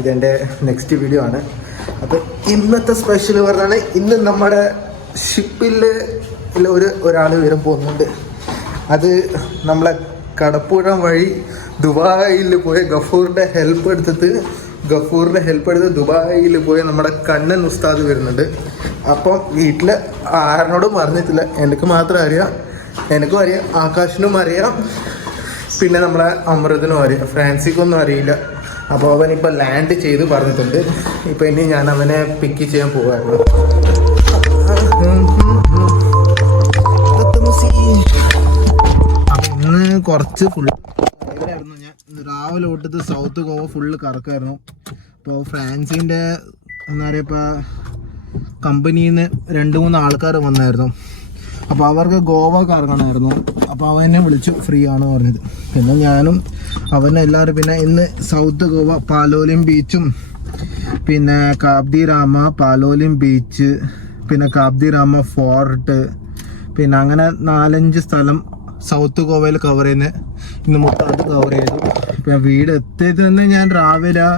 ഇതെന്റെ next video ആണ്. അപ്പോൾ ഇന്നത്തെ സ്പെഷ്യൽ പറഞ്ഞാൽ ഇന്ന് നമ്മുടെ ഷിപ്പിൽ ഒരു ഒരാൾ വരും പോകുന്നുണ്ട്. അത് നമ്മളെ കടപ്പുഴ വഴി ദുബായിൽ പോയ ഗഫൂറിന്റെ ഹെൽപ്പ് എടുത്തിട്ട് ഗഫൂറിന്റെ ഹെൽപ്പ് എടുത്ത് ദുബായിൽ പോയ നമ്മുടെ കണ്ണൻ ഉസ്താദ് വരുന്നുണ്ട്. അപ്പം വീട്ടിൽ ആരോടും പറഞ്ഞിട്ടില്ല. എനിക്ക് മാത്രം അറിയാം. എനിക്കും അറിയാം. ആകാശിനും അറിയാം. പിന്നെ നമ്മളെ അമൃതനും അറിയാം. ഫ്രാൻസിക്കൊന്നും അറിയില്ല. അപ്പോൾ അവൻ ഇപ്പോൾ ലാൻഡ് ചെയ്ത് പറഞ്ഞിട്ടുണ്ട്. ഇപ്പോൾ ഇനി ഞാൻ അവനെ പിക്ക് ചെയ്യാൻ പോവായിരുന്നു ഇന്ന് കുറച്ച് ഫുൾ ആയിരുന്നു ഞാൻ. രാവിലെ തൊട്ടത് സൗത്ത് ഗോവ ഫുള്ള് കറക്കായിരുന്നു. അപ്പോൾ ഫ്രാൻസിന്റെ എന്താ പറയുക ഇപ്പോൾ കമ്പനിയിൽ നിന്ന് രണ്ട് മൂന്ന് ആൾക്കാർ വന്നായിരുന്നു. അപ്പോൾ അവർക്ക് ഗോവ കറങ്ങണമായിരുന്നു. അപ്പോൾ അവനെ വിളിച്ചു ഫ്രീ ആണ് പറഞ്ഞത്. പിന്നെ ഞാനും അവനെ എല്ലാവരും പിന്നെ ഇന്ന് സൗത്ത് ഗോവ പാലോലിം ബീച്ചും പിന്നെ കാബ്ദി രാമ പാലോലിം ബീച്ച് പിന്നെ കാബ്ദി രാമ ഫോർട്ട് പിന്നെ അങ്ങനെ നാലഞ്ച് സ്ഥലം സൗത്ത് ഗോവയിൽ കവർ ചെയ്യുന്നത് ഇന്ന് മൊത്തം കവർ ചെയ്തു. പിന്നെ വീട് എത്തിയത് തന്നെ ഞാൻ രാവിലെ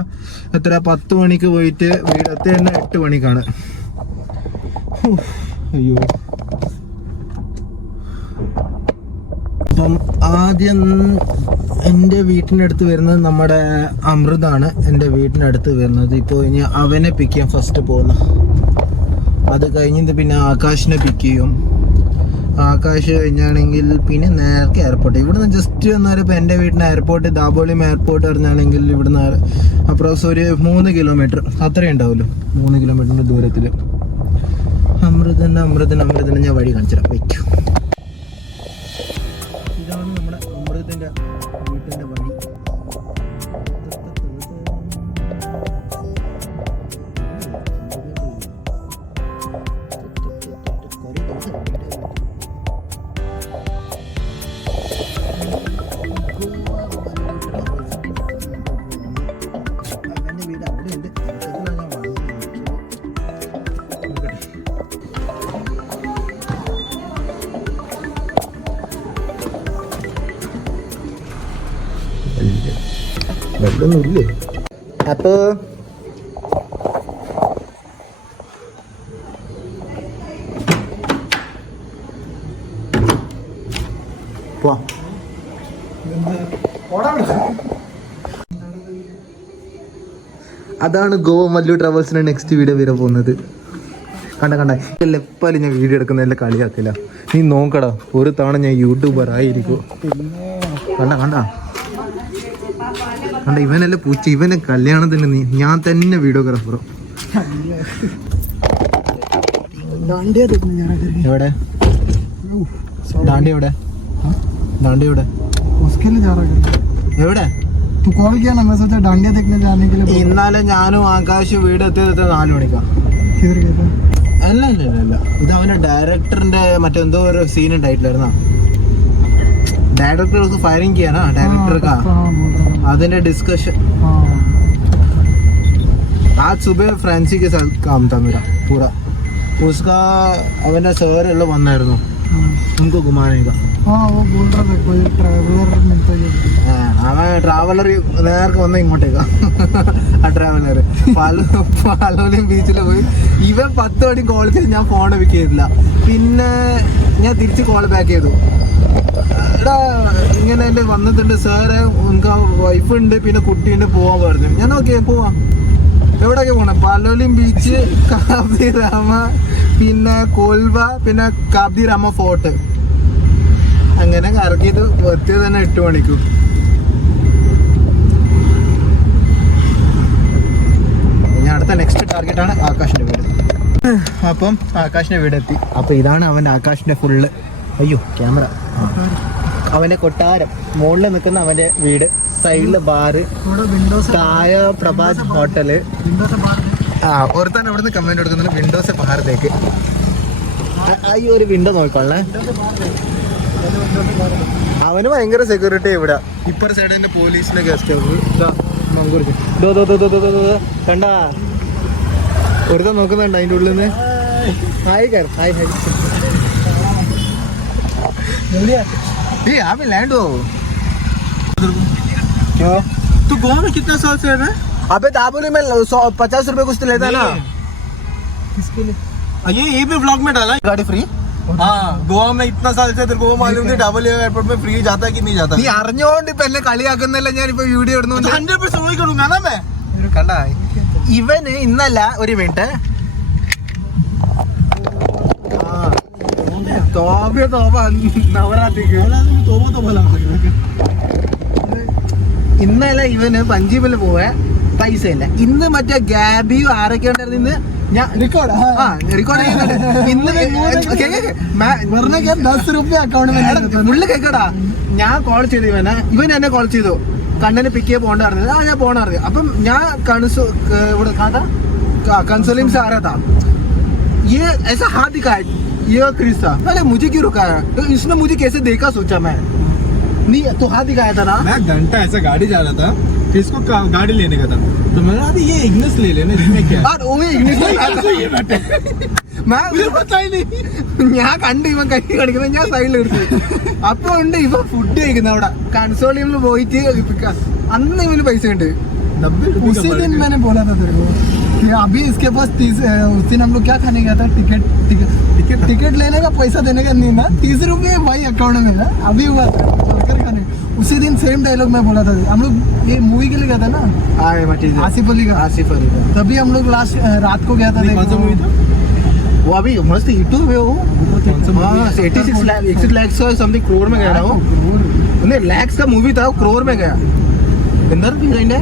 എത്ര പത്ത് മണിക്ക് പോയിട്ട് വീട് എത്തിയത് തന്നെ എട്ട് മണിക്കാണ്. അയ്യോ. അപ്പം ആദ്യം എന്റെ വീട്ടിന്റെ അടുത്ത് വരുന്നത് നമ്മുടെ അമൃതാണ്. എന്റെ വീട്ടിന്റെ അടുത്ത് വരുന്നത്. ഇപ്പോൾ ഇനി അവനെ പിക്ക് ചെയ്യാൻ ഫസ്റ്റ് പോകുന്ന. അത് കഴിഞ്ഞിട്ട് പിന്നെ ആകാശിനെ പിക്ക് ചെയ്യും. ആകാശ് കഴിഞ്ഞാണെങ്കിൽ പിന്നെ നേരത്തെ എയർപോർട്ട് ഇവിടുന്ന് ജസ്റ്റ് വന്നാൽ ഇപ്പോൾ എന്റെ വീട്ടിന്റെ എയർപോർട്ട് ദാബോളിം എയർപോർട്ട് പറഞ്ഞാണെങ്കിൽ ഇവിടുന്ന് അപ്രോക്സ് ഒരു മൂന്ന് കിലോമീറ്റർ അത്രേ ഉണ്ടാവുമല്ലോ മൂന്ന് കിലോമീറ്ററിന്റെ ദൂരത്തിൽ അമൃതന്റെ അമൃതൻ അമൃതൻ ഞാൻ വഴി കാണിച്ചുതരാം. വയ്ക്കൂ വെള്ളമൊന്നുമില്ലേ അപ്പോ പോവാം. അതാണ് ഗോവ മല്ലു ട്രാവൽസിന്റെ നെക്സ്റ്റ് വീഡിയോ വരെ പോകുന്നത്. കണ്ട കണ്ട. എപ്പാലും ഞാൻ വീഡിയോ എടുക്കുന്നതിൽ കളിയാക്കില്ല നീ നോക്കടാ ഒരു തവണ ഞാൻ യൂട്യൂബർ ആയിരിക്കും. കണ്ട കണ്ട. കണ്ട ഇവനല്ല പൂച്ച ഇവനെ കല്യാണത്തിന് നീ ഞാൻ തന്നെ വീഡിയോഗ്രാഫറോ. എവിടെ? ഇന്നലെ ഞാനും ആകാശ് വീട് എത്തിയത് നാല് മണിക്കാ. ഇത് അവന് ഡയറക്ടറിന്റെ മറ്റെന്തോ ഒരു സീൻ ഉണ്ടായിട്ടില്ലായിരുന്നാ ഡയറക്ടർക്ക് ഫയറിംഗ് ചെയ്യാനാ? ഡയറക്ടർക്കാ അതിന്റെ ഡിസ്കഷൻ हाँ आज सुबह फ्रांसी के साथ काम था मेरा पूरा उसका അവന്റെ സർ എല്ലാം വന്നായിരുന്നു हाँ। उनको घुमाने का हाँ वो बोल रहा था कोई ट्रैवलर मिलता है ആ, അവൻ ട്രാവലർ നേർക്ക് വന്ന ഇങ്ങോട്ടേക്കാ ആ ട്രാവലർ പാലോ പാലോലിയും ബീച്ചിൽ പോയി ഇവൻ പത്ത് മണി കോൾ ചെയ്ത് ഞാൻ ഫോൺ പിക്ക് ചെയ്തില്ല പിന്നെ ഞാൻ തിരിച്ച് കോൾ ബാക്ക് ചെയ്തു എടാ ഇങ്ങനെ എൻ്റെ വന്നിട്ടുണ്ട് സാറ് എനിക്ക് വൈഫ് ഉണ്ട് പിന്നെ കുട്ടിയുണ്ട് പോവാൻ പറഞ്ഞു ഞാൻ ഓക്കെ പോവാം എവിടെയൊക്കെ പോണേ? പാലോലിം ബീച്ച് കാബ്ദി രാമ പിന്നെ കോൽവ പിന്നെ കാബ്ദി രാമ ഫോർട്ട് അങ്ങനെ കറക്കിയത് എത്തിയത് തന്നെ എട്ട് മണിക്കും. ഇനി അടുത്ത നെക്സ്റ്റ് ടാർഗറ്റ് ആണ് ആകാശിന്റെ വീട്. അപ്പം ആകാശിന്റെ വീട് എത്തി അപ്പൊ ഇതാണ് അവന്റെ ആകാശിന്റെ ഫുള്ള് അയ്യോ ക്യാമറ അവന്റെ കൊട്ടാരം. മുകളിൽ നിൽക്കുന്ന അവന്റെ വീട്. സൈഡിൽ ബാറ്. താഴെ പ്രഭാത് ഹോട്ടൽ. ആ ഒരുത്താൻ അവിടുന്ന് കമന്റ് കൊടുക്കുന്നുണ്ട്. വിൻഡോസ് ബാറിലേക്ക് ഈ ഒരു വിൻഡോ നോക്കണേ അവന് ഭയങ്കര സെക്യൂരിറ്റി ഇവിടെ. ഇപ്പർ സൈഡിന്റെ പോലീസിന്റെ ഗസ്റ്റ് കണ്ടാ? ഒരുത്ത നോക്കുന്നുണ്ട് അതിന്റെ ഉള്ളിൽ നിന്ന് ഹായ് കയറും ഹായ് ഹായ് ये यहाँ पे लैंड हो क्यों तू गोवा में कितने साल से है अबे दाबोली में सौ पचास रुपए कुछ तो लेता है ना किसके लिए ये ये भी ब्लॉग में डाला गाड़ी फ्री हाँ गोवा में इतना साल से तेरे को वो मालूम नहीं डबल एयरपोर्ट में फ्री जाता है कि नहीं जाता നീ അറിഞ്ഞോണ്ട് ഇപ്പൊ എന്നെ കളിയാക്കുന്നല്ല ഞാനിപ്പോ വീഡിയോ ഇടുന്നുണ്ട് हंड्रेड परसेंट वही करूंगा ना मैं കണ്ട ഇവന് ഇന്നല്ല ഒരു മിനിറ്റ് തോപ തോപ നവരാത്രിക്ക്. തോപ ഇന്നലെ ഇവന് പഞ്ചീബിൽ പോവേ പൈസ ഇല്ല. ഇന്ന് മറ്റേ ഗാബിയും ആരൊക്കെ ഉണ്ടായിരുന്നു ഞാൻ റെക്കോർഡ് റെക്കോർഡ് ദസ് റുപ്യ അക്കൗണ്ട് പുള്ളി കേക്കടാ. ഞാൻ കോൾ ചെയ്തു ഇവനെ. ഇവൻ എന്നെ കോൾ ചെയ്തു. കണ്ണനെ പിക്ക് ചെയ്യാൻ പോകണ്ട പറഞ്ഞത്. ആ ഞാൻ പോകണ പറഞ്ഞു. അപ്പം ഞാൻ കൺസു ഇവിടെ കൺസോലിംസ് ആരാതാ ഈ ഹാർദിക് ആയിട്ട് ये ऐसा हाथ दिखाया ये क्रिस था अरे मुझे क्यों रुकाया तो इसने मुझे कैसे देखा सोचा मैं नहीं तो हाथ दिखाया था ना मैं घंटा ऐसा गाड़ी जा रहा था किसको का- गाड़ी लेने का था तो मैंने कहा ये इग्निस ले लेना इसमें क्या है? और वो इंग्लिश मैं मुझे पता ही नहीं ഞാൻ കണ്ട് ഇവൻ കൈ കടിക്കുന്നത് ഞാൻ സൈഡിൽ എടുത്തു അപ്പൊ ഉണ്ട് ഇവൻ ഫുഡ് കഴിക്കുന്ന അവിടെ കൺസോളിയമിൽ പോയിട്ട് അന്ന് ഇവന് പൈസ ഉണ്ട് नब्बे रुपये उसी का दिन burger। मैंने बोला था तेरे को कि अभी इसके पास तीस अ, उस दिन हम लोग क्या खाने गया था टिकट टिकट टिकट टिकट लेने का पैसा देने का नहीं ना तीस रुपये भाई अकाउंट में ना अभी हुआ था बर्गर खाने उसी दिन सेम डायलॉग मैं बोला था हम लोग ये मूवी के लिए गया था ना आसिफ अली का आसिफ अली का तभी हम लोग लास्ट रात को गया था मूवी था वो अभी मस्त हिट हुए हो eighty six lakhs eighty something crore में गया था वो नहीं लैक्स का मूवी था वो करोड़ में गया अंदर भी गई ना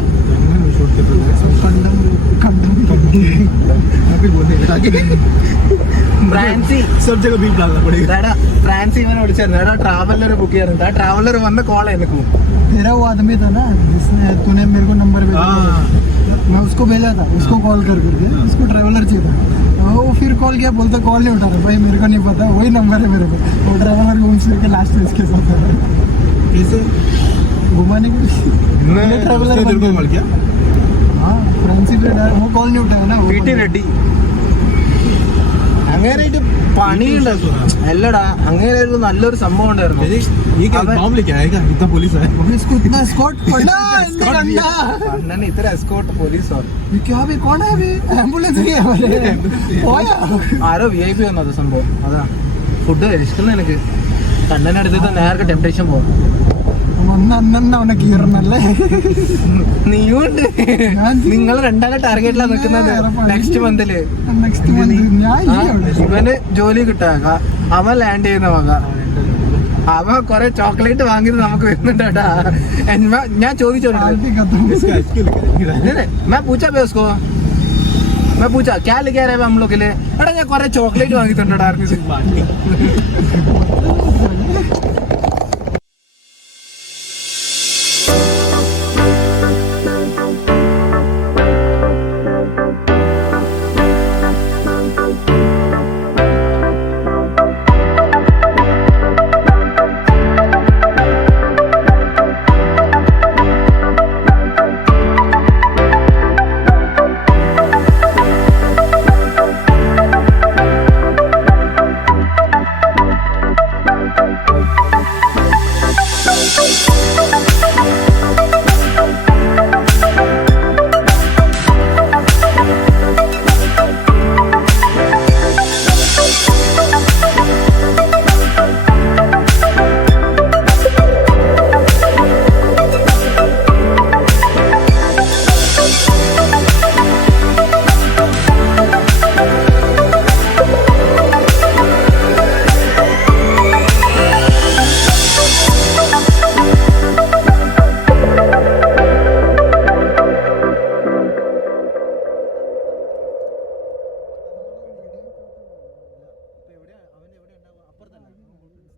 ഫ്രാൻസി सब जगह बिल डालना पड़ेगा എടാ ഫ്രാൻസി ഇവനെ വിളിച്ചായിരുന്നു എടാ ട്രാവലർ ബുക്ക് ചെയ്യാറുണ്ട് ആ ട്രാവലർ വന്ന കോൾ എനിക്ക് तेरा वो आदमी था ना जिसने तूने मेरे को नंबर भेजा था। हाँ मैं उसको भेजा था उसको कॉल कर करके उसको ट्रेवलर चाहिए था वो फिर कॉल किया बोलता कॉल नहीं उठा रहा भाई मेरे को नहीं पता वही नंबर है मेरे पास वो ट्रेवलर घूम फिर के लास्ट में इसके साथ है कैसे घुमाने के लिए ट्रेवलर उसने तेरे को कॉल किया हाँ फ्रेंसी पे डाल- वो कॉल नहीं उठाया ना वो പി ടി बंदा। റെഡ്ഡി അങ്ങനെ പണിയുണ്ട്. അല്ലടാ അങ്ങനെ ഒരു നല്ലൊരു സംഭവം ഉണ്ടായിരുന്നു. ഇത്ര എസ്കോട്ട് ആരോ വി ഐ പി വന്നു അത് സംഭവം. അതാ. ഫുഡ് ഇഷ്ടം എനിക്ക് കണ്ണനടുത്തിട്ട് നേരത്തെ ടെംപ്ടേഷൻ പോകും അന്ന അന്ന അവനെ കീറണല്ലേ നീയും ഉണ്ട് ഞാൻ നിങ്ങൾ രണ്ടാമത്തെ ടാർഗറ്റിലാണ് നിൽക്കുന്നത് നെക്സ്റ്റ് മന്തില് നെക്സ്റ്റ് മന്ത് ഞാൻ ആ, ഇല്ല അവിടെ ഇവന് ജോലി കിട്ടാക അവൻ ലാൻഡ് ചെയ്യുന്ന വക അവൻ കൊറേ ചോക്ലേറ്റ് വാങ്ങിയത് നമുക്ക് വരുന്നുണ്ടാ ഞാൻ ചോദിച്ചോണ്ട് पार्टी खत्म इसका इसके लेके नहीं, नहीं, मैं पूछा भी उसको मैं पूछा क्या लेके आ रहे हैं हम लोग के लिए अरे ഞാൻ കൊറേ ചോക്ലേറ്റ് വാങ്ങിയിട്ടുണ്ടോ ആർക്കും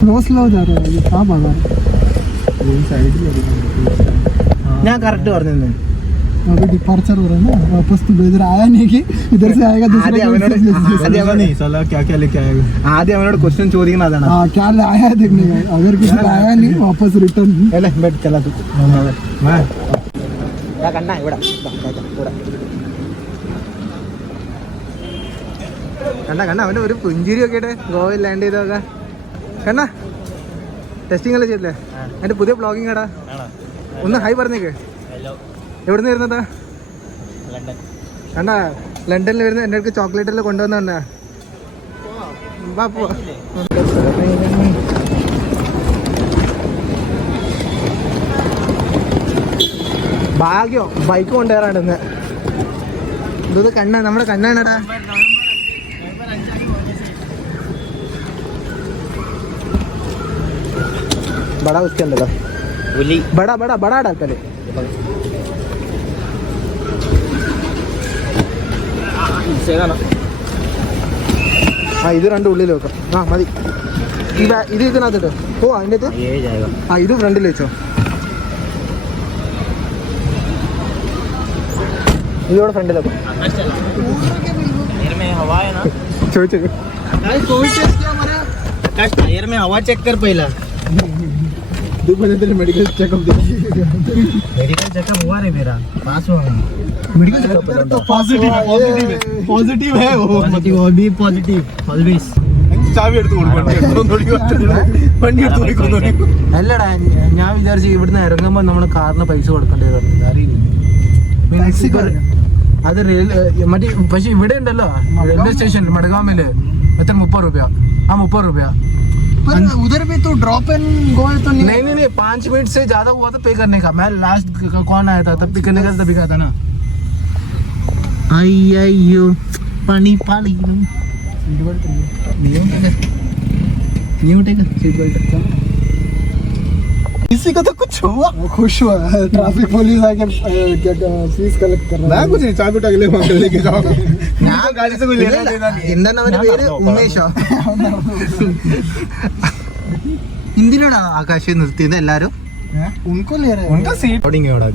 स्लो स्लो जा रहा है ये कहाँ भागा ഞാൻ കറക്റ്റ് പറഞ്ഞു अभी डिपार्चर हो रहा है ना वापस तू इधर आया नहीं कि इधर से आएगा दूसरा आधे कोई अवनोड़े- से- से- आधे पता नहीं साला क्या क्या लेके आएगा ആദ്യം അവനോട് ക്വസ്റ്റ്യൻ ചോദിക്കണം അതാണ് हाँ क्या लाया है देखने का अगर किसी का आया नहीं वापस रिटर्न അല്ലേ ബെഡ് ചലാ തു मैं ഞാൻ കണ്ണ ഇവിടെ ദാ, ദാ, ദാ, ഇവിടെ കണ്ട കണ്ട അവന്റെ ഒരു പുഞ്ചിരി ഒക്കെ ഇട്ട് ഗോവയിൽ ലാൻഡ് ചെയ്തൊക്കെ കണ്ണ. ടെസ്റ്റിംഗ് അല്ലേ ചെയ്തില്ലേ? എന്റെ പുതിയ ബ്ലോഗിങ് എടാ ഒന്ന് ഹൈ പറഞ്ഞേക്ക്. എവിടുന്ന് വരുന്നതാ? കണ്ടാ ലണ്ടനിൽ വരുന്ന എന്റെ അടുത്ത് ചോക്ലേറ്റ് എല്ലാം കൊണ്ടുവന്നാ വാ പോ. ഭാഗ്യോ ബൈക്ക് കൊണ്ടുവരാണെന്ന് ഇത് കണ്ണ നമ്മുടെ കണ്ണാണടാ. बड़ा उसके अंदर बड़ा बड़ा बड़ा डाल पहले ആ ഇത് രണ്ടും ഉള്ളിൽ വെക്കാം ആ മതി ഈ ബാ- ഇത് ഇതിനകത്തിട്ട് ഓ അതിൻ്റെ അകത്ത് ആ ഇത് ഫ്രണ്ടിൽ വെച്ചോ ഇതോടെ ഫ്രണ്ടിൽ വെക്കാം ചോദിച്ചു टायर में हवा चेक कर पहिला മെഡിക്കൽ ചെക്കപ്പ് मेडिकल चेकअप हुआ रे मेरा पास हुआ मैं medical checkup positive positive positive ഹേ ഓ पॉजिटिव और भी पॉजिटिव ऑलवेज ചാവി എടുത്ത് കൊടുക്കും വണ്ടി എടുത്ത് വണ്ടി എടുത്ത് കൊടുക്കും അല്ലടാ ഞാൻ വിചാരിച്ചു ഇവിടുന്ന് ഇറങ്ങുമ്പോ നമ്മള് കാറിന് പൈസ കൊടുക്കേണ്ടി വരും അറിയില്ല Means ഇപ്പൊ- അത് റെയിൽ മറ്റേ പക്ഷെ ഇവിടെ ഉണ്ടല്ലോ റെയിൽവേ സ്റ്റേഷനിൽ മടഗാമില് എത്ര മുപ്പത് രൂപ ആ മുപ്പത് രൂപ पर उधर भी तो ड्रॉप एंड गोल तो नहीं नहीं नहीं, नहीं पाँच मिनट से ज़्यादा हुआ था पे करने का। मैं लास्ट कौन आया था? तब पे करने का तभी कहा था ना। आई आई यो पानी पानी न्यू टेकर न्यू टेकर सीट बेल्ट किसी का तो कुछ हुआ वो खुश हुआ ट्रैफिक पुलिस आके अ, क्या फीस कलेक्ट कर रहा मैं है कुछ नहीं चाबी उठा के ले वहां से लेके जाओ गाड़ी से कोई लेना देना नहीं എന്താണ് അവന്റെ പേര് ഉമേഷോ എന്തിനാണ് ആകാശം നിർത്തിയത് എല്ലാരും उनको ले रहे हैं उनका सीट रिकॉर्डिंग है उड़ा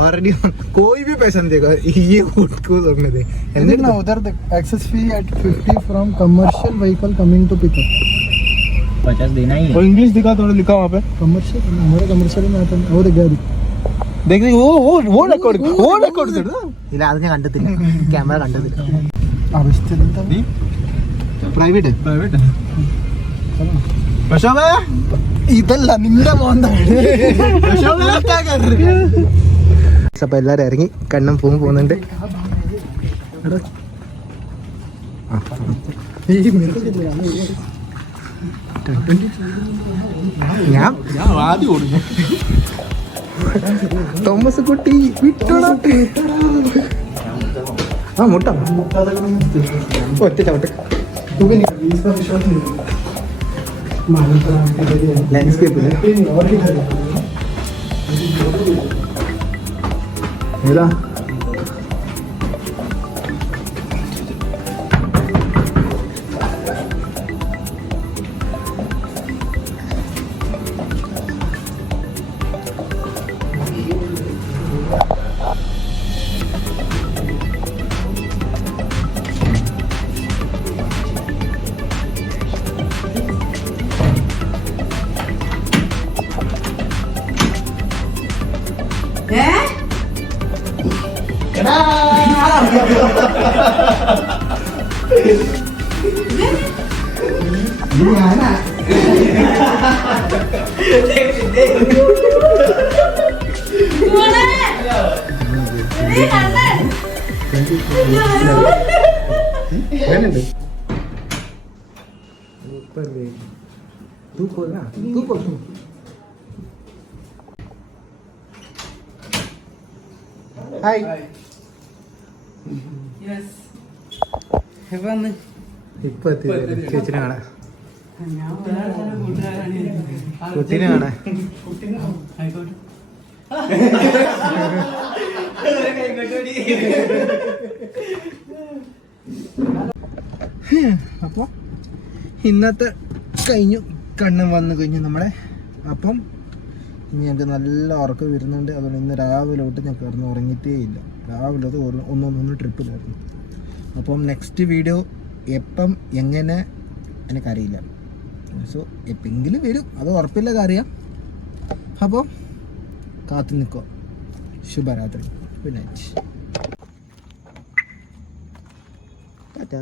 ऑलरेडी कोई भी पैसा नहीं देगा ये उनको लगने दे देख ना उधर देख access fee at 50 from commercial vehicle coming to pickup पचास देना ही है और इंग्लिश दिखा थोड़ा लिखा वहाँ पे कमर्शियल हमारे कमर्शियल में आता है और गाड़ी देख वो वो वो रिकॉर्ड वो रिकॉर्ड कर ഇല്ല അത് ഞാൻ കണ്ടെത്തില്ല ക്യാമറ കണ്ടെത്തില്ല ആവശ്യത്തിനെന്താ പ്രൈവറ്റ് प्राइवेट अशोक ഇതല്ല നിന്റെ മോന്ത അപ്പൊ എല്ലാരും ഇറങ്ങി കണ്ണും പൂവും പോകുന്നുണ്ട് ഞാൻ ഞാൻ? തോമസ് കുട്ടി വിട്ടോടാ. ആ മുട്ട. ഒറ്റ ചവിട്ട്. ലാൻഡ്സ്കേപ്പിൽ ഏതാ? Đúng rồi mà đi Buồn á Đi hẳn lên Trời ơi Đến đi Tú à കാണാൻ അപ്പോൾ ഇന്നത്തെ കഴിഞ്ഞു. കണ്ണും വന്നു കഴിഞ്ഞു നമ്മളെ അപ്പം ഇനി ഞങ്ങൾക്ക് നല്ല ഉറക്കം വരുന്നുണ്ട്. അതുകൊണ്ട് ഇന്ന് രാവിലെ തൊട്ട് ഞാൻ കിടന്ന് ഉറങ്ങിയിട്ടേ ഇല്ല. രാവിലെ ഒരു ഒന്നൊന്നൊന്ന് ട്രിപ്പിലായിരുന്നു അപ്പം നെക്സ്റ്റ് വീഡിയോ എപ്പം എങ്ങനെ എനിക്കറിയില്ല. സോ എപ്പെങ്കിലും വരും. അത് ഉറപ്പില്ല കാര്യം. അപ്പോൾ കാത്തു നിൽക്കുക. ശുഭരാത്രി. Good night Tata